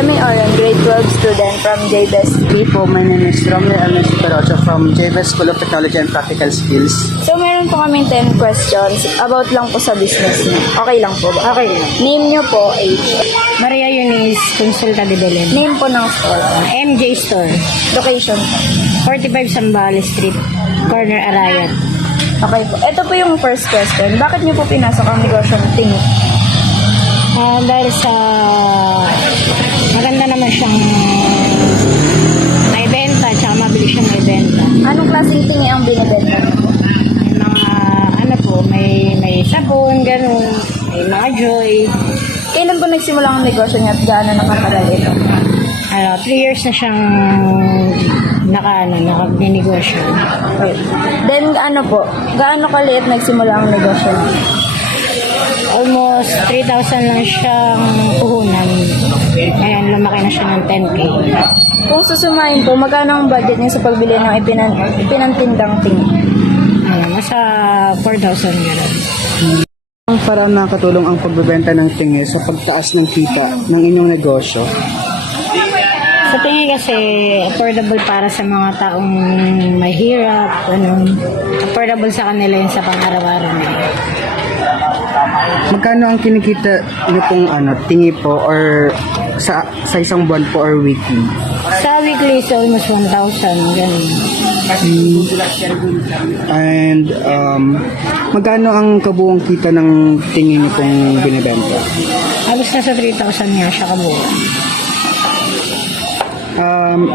Remy Oren, grade 12 student from JBEST. Po, my name is Romeo Ernesto Perocho from JBEST School of Technology and Practical Skills. So, meron po kaming 10 questions about lang po sa business niyo. Okay lang po ba? Okay. Name niyo po, age. Maria Eunice, Consulta de Belen. Name po ng store. MJ Store, Location po. 45 Sambales Street, Corner Arayat. Okay po. Ito po yung first question. Bakit niyo po pinasok ang negosyo ng tingi? Dahil sa maganda naman siyang naibenta, tsaka mabilis siyang naibenta. Anong klaseng tingi ang binibenta niyo po? May mga, ano po, may sabon, ganun, may mga joy. Kailan po nagsimula ang negosyo niya at gaano nakatagal ito? 3 years na siyang nakagnegosyo. Okay. Then, ano po, gaano kaliit nagsimula ang negosyo niya? Almost 3,000 lang siyang puhunan. Ngayon, lumaki na siya ng 10K. Kung susumahin po, magkano ang budget niya sa pagbili ng ipinantindang tingi? Nasa 4,000 gano'n. Ang parang nakatulong ang pagbebenta ng tingi sa pagtaas ng kita ng inyong negosyo. Sa tingin kasi, affordable para sa mga taong mahirap, affordable sa kanila yun sa pang-araw-araw nila. Magkano ang kinikita niyo pong tingi po or sa isang buwan po or weekly? Sa weekly, is almost 1,000, gano'n. And magkano ang kabuong kita ng tingi niyo pong binibenta? Halos nasa 3,000 nga siya kabuo.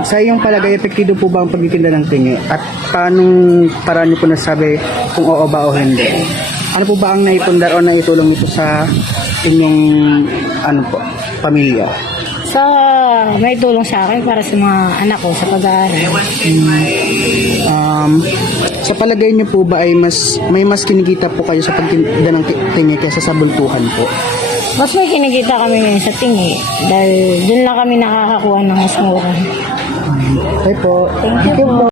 Sa iyong palagay, epektibo po ba ang pagtitinda ng tingi? At paanong paraan niyo po nasabi kung oo ba o hindi? Ano po ba ang naipundar o naitulong nito sa inyong pamilya? So, may tulong sa akin para sa mga anak ko sa pag-aaral. Sa palagay niyo po ba ay may mas kinikita po kayo sa pagtinda ng tingi kaysa sa bultuhan po? Mas may kinikita kami ngayon sa tingi dahil dun lang kami nakakakuha ng mas mura. Okay po. Thank you po.